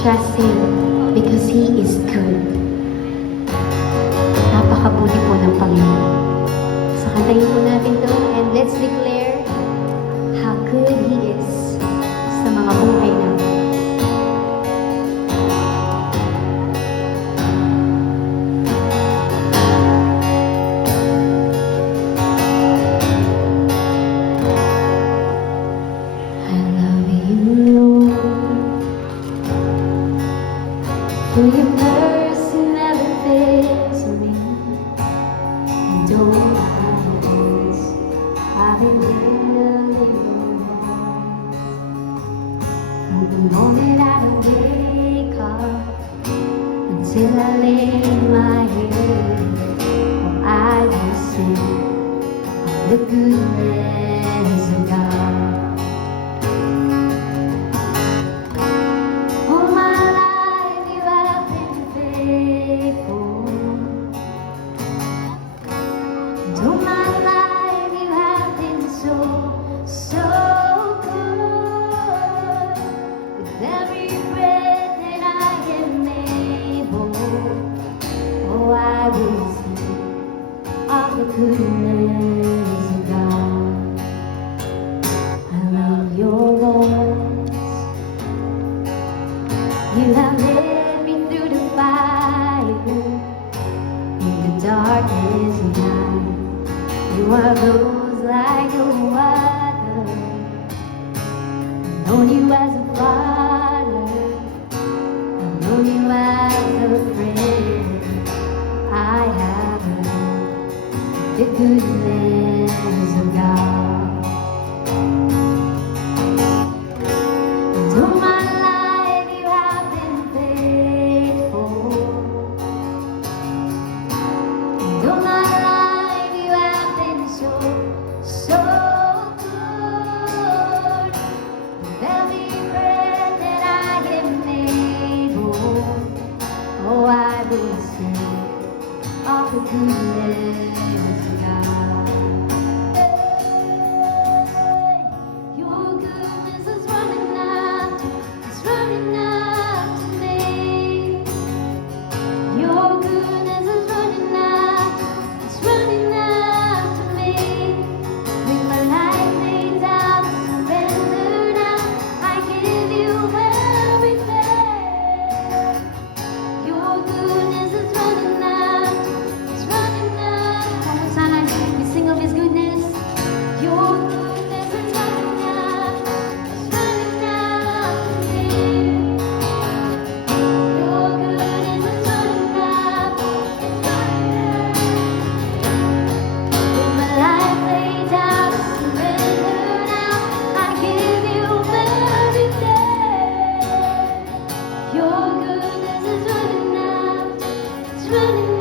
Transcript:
Trust Him because He is good. Napakabuti po ng Panginoon. So kantayin po natin to and let's declare how good He is sa mga buhay natin. For your mercy never fails me, and all my days I've been in the living room. From the moment I wake up until I lay my head, oh, I will sing of the goodness of God. The goodness of God. I love your voice. You have led me through the fire, in the darkest night. You are close like no other. I've known you as a father, I've known you as a friend. I have heard the goodness of God. And all my life you have been faithful. And all my life you have been so, so good. With every breath that I am able, oh, I will sing of the goodness. Running